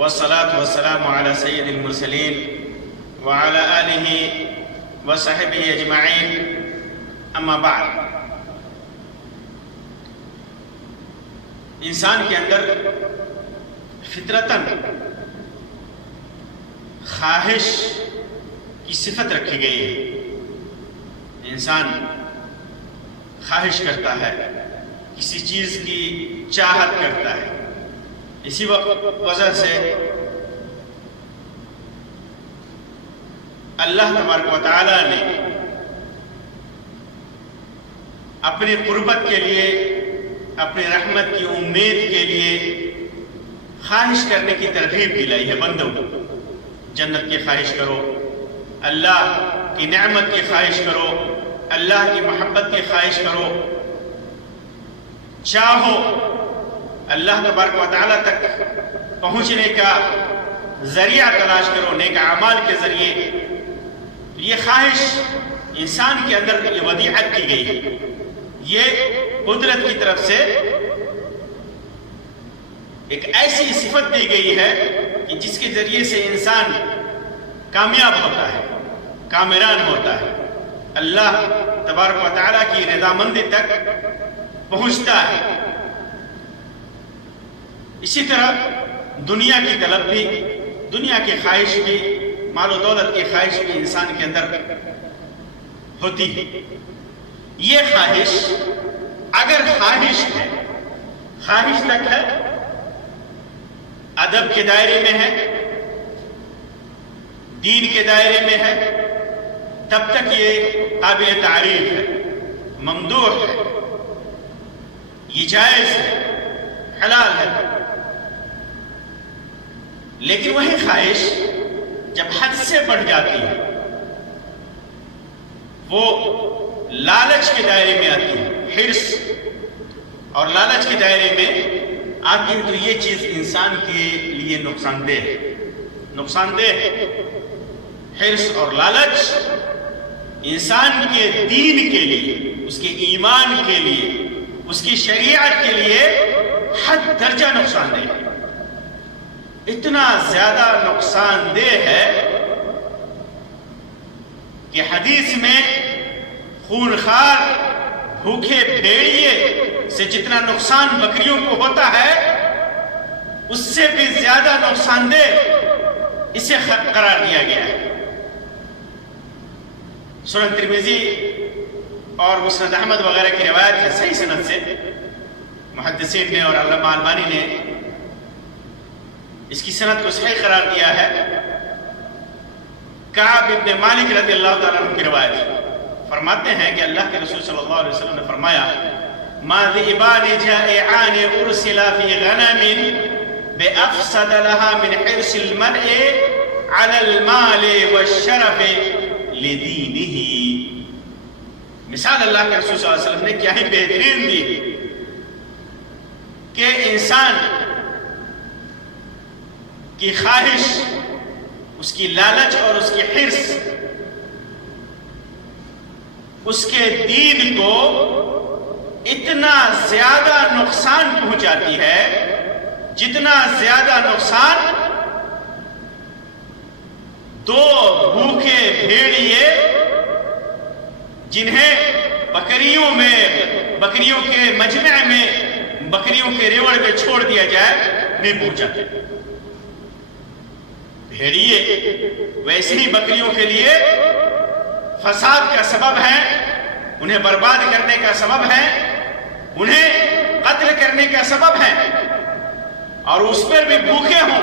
والصلاة والسلام على سید المرسلین وعلى آلہ وصحبہ اجمعین، اما بعد۔ انسان کے اندر فطرتاً خواہش کی صفت رکھی گئی ہے۔ انسان خواہش کرتا ہے، کسی چیز کی چاہت کرتا ہے۔ اسی وجہ سے اللہ تبارک و تعالیٰ نے اپنے قربت کے لیے، اپنی رحمت کی امید کے لیے خواہش کرنے کی ترغیب دلائی ہے۔ بندو، جنت کی خواہش کرو، اللہ کی نعمت کی خواہش کرو، اللہ کی محبت کی خواہش کرو، چاہو اللہ تبارک و تعالیٰ تک پہنچنے کا ذریعہ تلاش کرو نیک اعمال کے ذریعے۔ یہ خواہش انسان کے اندر یہ ودیعت کی گئی ہے، یہ قدرت کی طرف سے ایک ایسی صفت دی گئی ہے کہ جس کے ذریعے سے انسان کامیاب ہوتا ہے، کامران ہوتا ہے، اللہ تبارک و تعالیٰ کی رضامندی تک پہنچتا ہے۔ اسی طرح دنیا کی طلب بھی، دنیا کی خواہش بھی، مال و دولت کی خواہش بھی انسان کے اندر ہوتی ہے۔ یہ خواہش اگر خواہش ہے، خواہش تک ہے، ادب کے دائرے میں ہے، دین کے دائرے میں ہے، تب تک یہ قابل تعریف ہے، ممدوح ہے، یہ جائز ہے، حلال ہے۔ لیکن وہی خواہش جب حد سے بڑھ جاتی ہے، وہ لالچ کے دائرے میں آتی ہے، حرص اور لالچ کے دائرے میں آتی ہے، تو یہ چیز انسان کے لیے نقصان دہ ہے، نقصان دہ ہے۔ حرص اور لالچ انسان کے دین کے لیے، اس کے ایمان کے لیے، اس کی شریعت کے لیے حد درجہ نقصان دہ ہے، اتنا زیادہ نقصان دہ ہے کہ حدیث میں خونخوار بھوکے بھیڑیے سے جتنا نقصان بکریوں کو ہوتا ہے، اس سے بھی زیادہ نقصان دہ اسے قرار دیا گیا ہے۔ سنن ترمذی اور مسند احمد وغیرہ کی روایت ہے صحیح سند سے، محدثین نے اور علامہ البانی نے اس کی سند کو صحیح قرار دیا ہے۔ کعب ابن مالک رضی اللہ تعالیٰ عنہ کی روایت فرماتے ہیں کہ اللہ کے رسول صلی اللہ علیہ وسلم نے فرمایا، ما ذئبان جائعان ارسلا فی غنم بافسد لها من حرص المرء على المال والشرف لدینہ۔ مثال اللہ کے رسول صلی اللہ علیہ وسلم نے کیا ہی بہترین دی کہ انسان کی خواہش، اس کی لالچ اور اس کی حرص اس کے دین کو اتنا زیادہ نقصان پہنچاتی ہے، جتنا زیادہ نقصان دو بھوکے بھیڑیے جنہیں بکریوں کے مجمع میں، بکریوں کے ریوڑ میں چھوڑ دیا جائے، نہیں پہنچاتے۔ بھیڑیے ویسے ہی بکریوں کے لیے فساد کا سبب ہیں، انہیں برباد کرنے کا سبب ہیں، انہیں قتل کرنے کا سبب ہیں، اور اس پر بھی بھوکے ہوں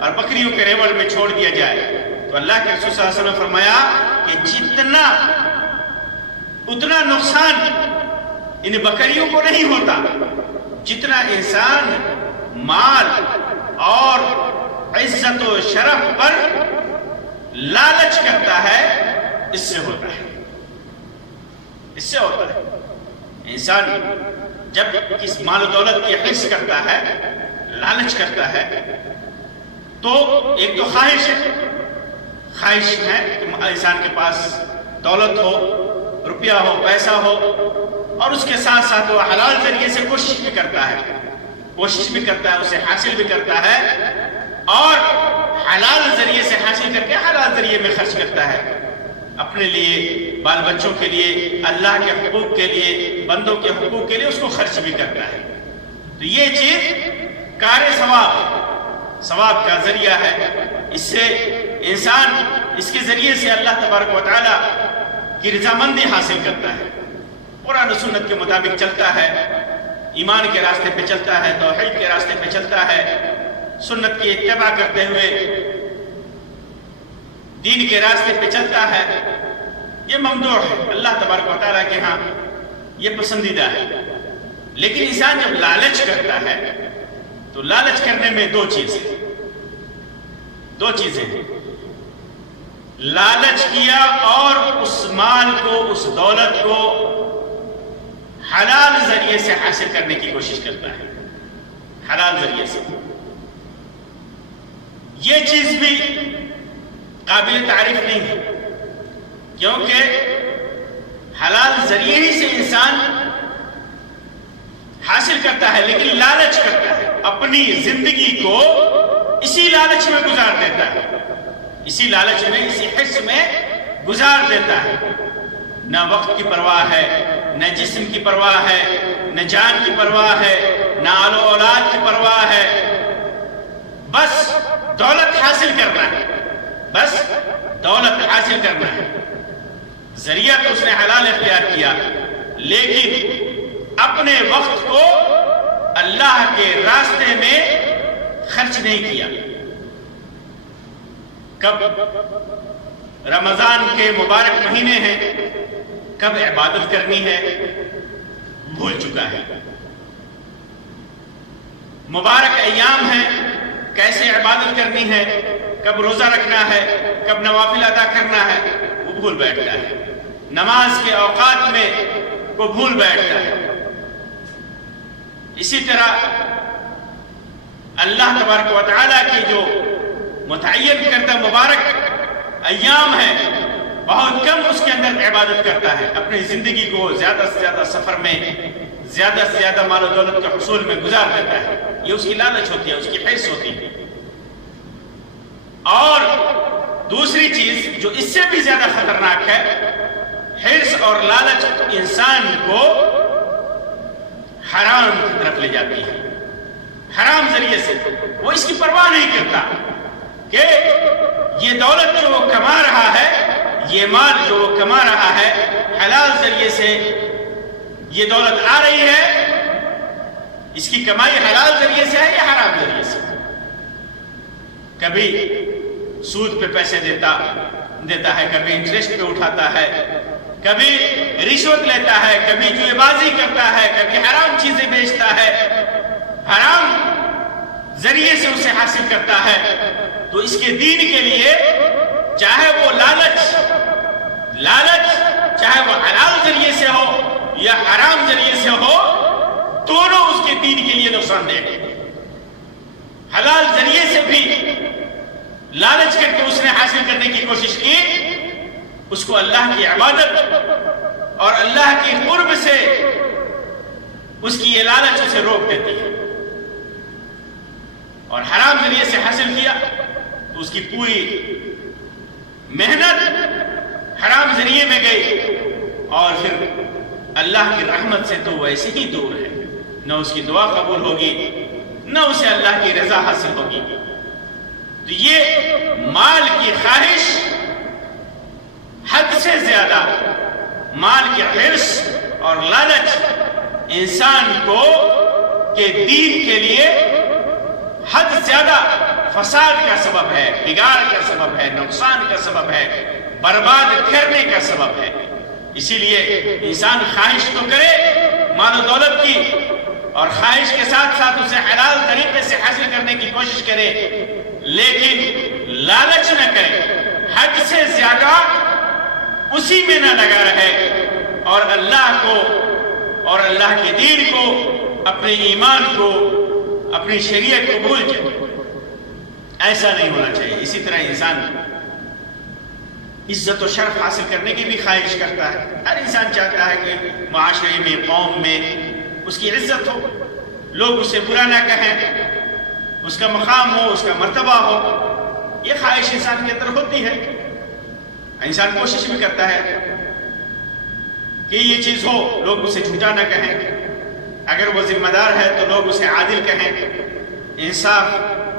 اور بکریوں کے ریوڑ میں چھوڑ دیا جائے۔ تو اللہ کے رسول صلی اللہ علیہ وسلم نے فرمایا کہ اتنا نقصان ان بکریوں کو نہیں ہوتا جتنا انسان مال اور عزت و شرف پر لالچ کرتا ہے، اس سے ہوتا ہے، اس سے ہوتا ہے۔ انسان جب اس مال و دولت کی حرص کرتا ہے، لالچ کرتا ہے، تو ایک تو خواہش ہے کہ انسان کے پاس دولت ہو، روپیہ ہو، پیسہ ہو، اور اس کے ساتھ ساتھ وہ حلال ذریعے سے کوشش بھی کرتا ہے، اسے حاصل بھی کرتا ہے، اور حلال ذریعے سے حاصل کر کے حلال ذریعے میں خرچ کرتا ہے، اپنے لیے، بال بچوں کے لیے، اللہ کے حقوق کے لیے، بندوں کے حقوق کے لیے اس کو خرچ بھی کرتا ہے. تو یہ چیز کار ثواب کا ذریعہ ہے. اس سے انسان اس کے ذریعے سے اللہ تبارک و تعالیٰ کی رضامندی حاصل کرتا ہے، قرآن و سنت کے مطابق چلتا ہے، ایمان کے راستے پہ چلتا ہے، توحید کے راستے پہ چلتا ہے، سنت کی اتباع کرتے ہوئے دین کے راستے پہ چلتا ہے. یہ ممدوح ہے، اللہ تبارک و تعالیٰ کے ہاں یہ پسندیدہ ہے. لیکن انسان جب لالچ کرتا ہے تو لالچ کرنے میں دو چیزیں ہیں. لالچ کیا اور اس مال کو، اس دولت کو حلال ذریعے سے حاصل کرنے کی کوشش کرتا ہے، حلال ذریعے سے. یہ چیز بھی قابل تعریف نہیں ہے، کیونکہ حلال ذریعے ہی سے انسان حاصل کرتا ہے، لیکن لالچ کرتا ہے، اپنی زندگی کو اسی لالچ میں گزار دیتا ہے، اسی لالچ میں، اسی حرص میں گزار دیتا ہے. نہ وقت کی پرواہ ہے، نہ جسم کی پرواہ ہے، نہ جان کی پرواہ ہے، نہ آل و اولاد کی پرواہ ہے. بس دولت حاصل کرنا ہے، بس دولت حاصل کرنا ہے. ذریعہ تو اس نے حلال اختیار کیا، لیکن اپنے وقت کو اللہ کے راستے میں خرچ نہیں کیا. کب رمضان کے مبارک مہینے ہیں، کب عبادت کرنی ہے بھول چکا ہے. مبارک ایام ہیں، کیسے عبادت کرنی ہے، کب روزہ رکھنا ہے، کب نوافل ادا کرنا ہے، وہ بھول بیٹھتا ہے. نماز کے اوقات میں وہ بھول بیٹھتا ہے. اسی طرح اللہ تبارک و تعالیٰ کی جو متعین کردہ مبارک ایام ہیں، بہت کم اس کے اندر عبادت کرتا ہے. اپنی زندگی کو زیادہ سے زیادہ سفر میں، زیادہ سے زیادہ مال و دولت کے حصول میں گزار دیتا ہے. یہ اس کی لالچ ہوتی ہے، اس کی حرص ہوتی ہے. اور دوسری چیز جو اس سے بھی زیادہ خطرناک ہے، حرص اور لالچ انسان کو حرام کی طرف لے جاتی ہے. حرام ذریعے سے وہ اس کی پرواہ نہیں کرتا کہ یہ دولت جو وہ کما رہا ہے، یہ مال جو وہ کما رہا ہے، حلال ذریعے سے یہ دولت آ رہی ہے، اس کی کمائی حلال ذریعے سے ہے یا حرام ذریعے سے. کبھی سود پہ پیسے دیتا ہے، کبھی انٹرسٹ پہ اٹھاتا ہے، کبھی رشوت لیتا ہے، کبھی جوئے بازی کرتا ہے، کبھی حرام چیزیں بیچتا ہے، حرام ذریعے سے اسے حاصل کرتا ہے. تو اس کے دین کے لیے چاہے وہ لالچ چاہے وہ حلال ذریعے سے ہو یا حرام ذریعے سے ہو، دونوں اس کے دین کے لیے نقصان دہ ہیں. حلال ذریعے سے بھی لالچ کر کے اس نے حاصل کرنے کی کوشش کی، اس کو اللہ کی عبادت اور اللہ کی قرب سے اس کی یہ لالچ اسے روک دیتی ہے. اور حرام ذریعے سے حاصل کیا تو اس کی پوری محنت حرام ذریعے میں گئی، اور پھر اللہ کی رحمت سے تو ویسے ہی دور ہے. نہ اس کی دعا قبول ہوگی، نہ اسے اللہ کی رضا حاصل ہوگی. تو یہ مال کی خواہش، حد سے زیادہ مال کی حرص اور لالچ انسان کو کے دین کے لیے حد زیادہ فساد کا سبب ہے، بگاڑ کا سبب ہے، نقصان کا سبب ہے، برباد کرنے کا سبب ہے. اسی لیے انسان خواہش تو کرے مال و دولت کی، اور خواہش کے ساتھ ساتھ اسے حلال طریقے سے حاصل کرنے کی کوشش کرے، لیکن لالچ نہ کرے، حد سے زیادہ اسی میں نہ لگا رہے، اور اللہ کو اور اللہ کے دین کو، اپنے ایمان کو، اپنی شریعت کو بھول جائے. ایسا نہیں ہونا چاہیے. اسی طرح انسان عزت و شرف حاصل کرنے کی بھی خواہش کرتا ہے. ہر انسان چاہتا ہے کہ معاشرے میں، قوم میں اس کی عزت ہو، لوگ اسے برا نہ کہیں، اس کا مقام ہو، اس کا مرتبہ ہو، یہ خواہش انسان کے اندر ہوتی ہے۔ انسان کوشش بھی کرتا ہے کہ یہ چیز ہو، لوگ اسے جھوٹا نہ کہیں، اگر وہ ذمہ دار ہے تو لوگ اسے عادل کہیں، انصاف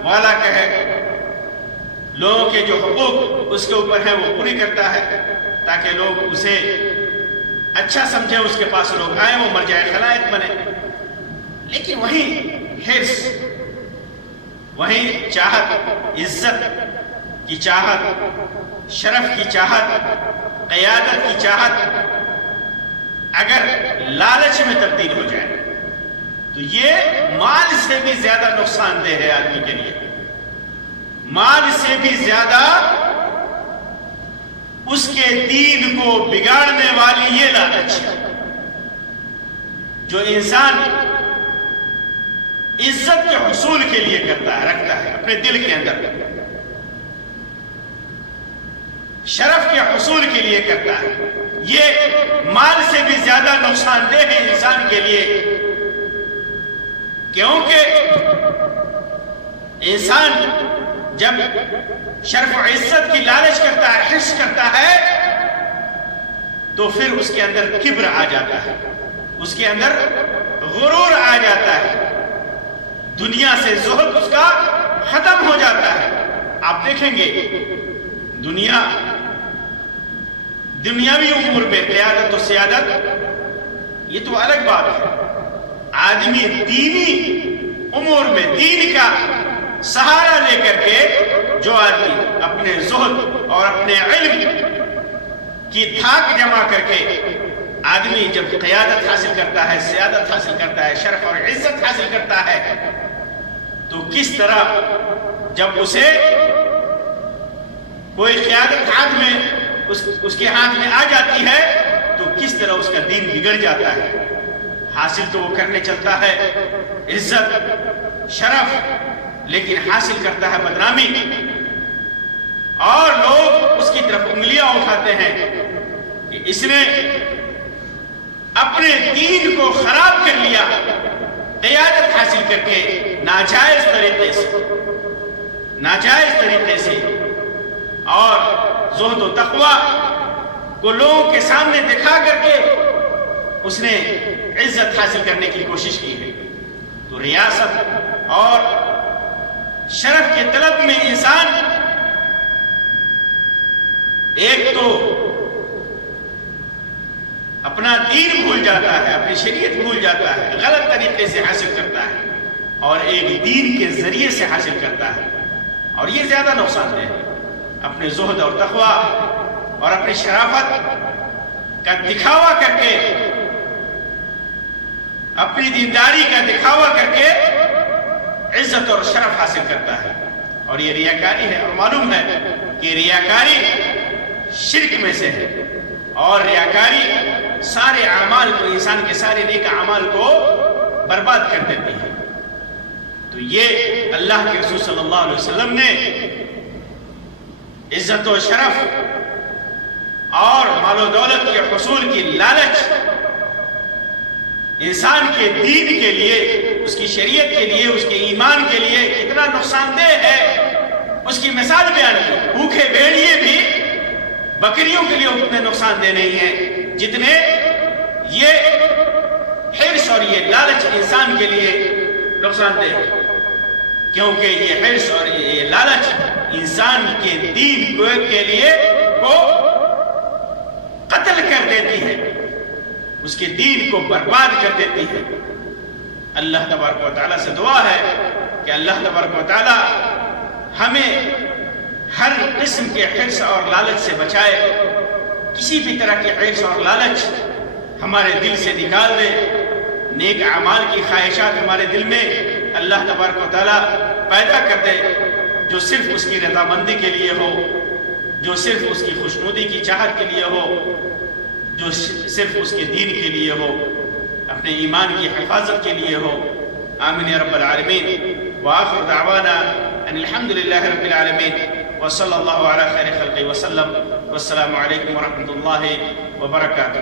والا کہیں، لوگوں کے جو حقوق اس کے اوپر ہیں وہ پوری کرتا ہے تاکہ لوگ اسے اچھا سمجھے، اس کے پاس لوگ آئیں، وہ مرجع خلائق بنے۔ لیکن وہیں حرص، وہیں چاہت، عزت کی چاہت، شرف کی چاہت، قیادت کی چاہت اگر لالچ میں تبدیل ہو جائے تو یہ مال سے بھی زیادہ نقصان دہ ہے آدمی کے لیے۔ مال سے بھی زیادہ اس کے دین کو بگاڑنے والی یہ لالچ ہے جو انسان عزت کے حصول کے لیے کرتا ہے، رکھتا ہے اپنے دل کے اندر، شرف کے حصول کے لیے کرتا ہے۔ یہ مال سے بھی زیادہ نقصان دہ ہے انسان کے لیے، کیونکہ انسان جب شرف و عزت کی لالچ کرتا ہے، حرص کرتا ہے، تو پھر اس کے اندر کبر آ جاتا ہے، اس کے اندر غرور آ جاتا ہے، دنیا سے زہد اس کا ختم ہو جاتا ہے۔ آپ دیکھیں گے دنیاوی امور میں قیادت و سیادت یہ تو الگ بات ہے، آدمی دینی امور میں دین کا سہارا لے کر کے جو آدمی اپنے زہد اور اپنے علم کی تھاک جمع کر کے آدمی جب قیادت حاصل کرتا ہے، سیادت حاصل کرتا ہے، شرف اور عزت حاصل کرتا ہے، تو کس طرح جب اسے کوئی قیادت ہاتھ میں اس کے ہاتھ میں آ جاتی ہے تو کس طرح اس کا دین بگڑ جاتا ہے۔ حاصل تو وہ کرنے چلتا ہے عزت، شرف، لیکن حاصل کرتا ہے بدنامی، اور لوگ اس کی طرف انگلیاں اٹھاتے ہیں کہ اس نے اپنے دین کو خراب کر لیا قیادت حاصل کر کے ناجائز طریقے سے، اور زہد و تقوی کو لوگوں کے سامنے دکھا کر کے اس نے عزت حاصل کرنے کی کوشش کی ہے۔ تو ریاست اور شرف کے طلب میں انسان ایک تو اپنا دین بھول جاتا ہے، اپنی شریعت بھول جاتا ہے، غلط طریقے سے حاصل کرتا ہے، اور ایک دین کے ذریعے سے حاصل کرتا ہے، اور یہ زیادہ نقصان دہ ہے۔ اپنے زہد اور تقوی اور اپنی شرافت کا دکھاوا کر کے، اپنی دینداری کا دکھاوا کر کے عزت اور شرف حاصل کرتا ہے، اور یہ ریاکاری ہے۔ اور معلوم ہے کہ ریاکاری شرک میں سے ہے، اور ریاکاری سارے اعمال کو، انسان کے سارے نیک اعمال کو برباد کر دیتی ہے۔ تو یہ اللہ کے رسول صلی اللہ علیہ وسلم نے عزت و شرف اور مال و دولت کے حصول کی لالچ انسان کے دین کے لیے، اس کی شریعت کے لیے، اس کے ایمان کے لیے کتنا نقصان دہ ہے، اس کی مثال بیان کی۔ بھوکے بھیڑیے بھی بکریوں کے لیے اتنے نقصان دہ نہیں ہیں جتنے یہ حرص اور یہ لالچ انسان کے لیے نقصان دہ ہے، کیونکہ یہ حرص اور یہ لالچ انسان کے دین کے لیے کو قتل کر دیتی ہے، اس کے دین کو برباد کر دیتی ہے۔ اللہ تبارک و تعالیٰ سے دعا ہے کہ اللہ تبارک و تعالیٰ ہمیں ہر قسم کے حرص اور لالچ سے بچائے، کسی بھی طرح کے حرص اور لالچ ہمارے دل سے نکال دے، نیک اعمال کی خواہشات ہمارے دل میں اللہ تبارک و تعالیٰ پیدا کر دے، جو صرف اس کی رضامندی کے لیے ہو، جو صرف اس کی خوشنودی کی چاہت کے لیے ہو، جو صرف اس کے دین کے لیے ہو، اپنے ایمان کی حفاظت کے لیے ہو۔ آمین یا رب العالمین۔ وآخر دعوانا ان الحمدللہ رب العالمین، وصلی اللہ علی خیر خلقہ وسلم، والسلام علیکم ورحمۃ اللہ وبرکاتہ۔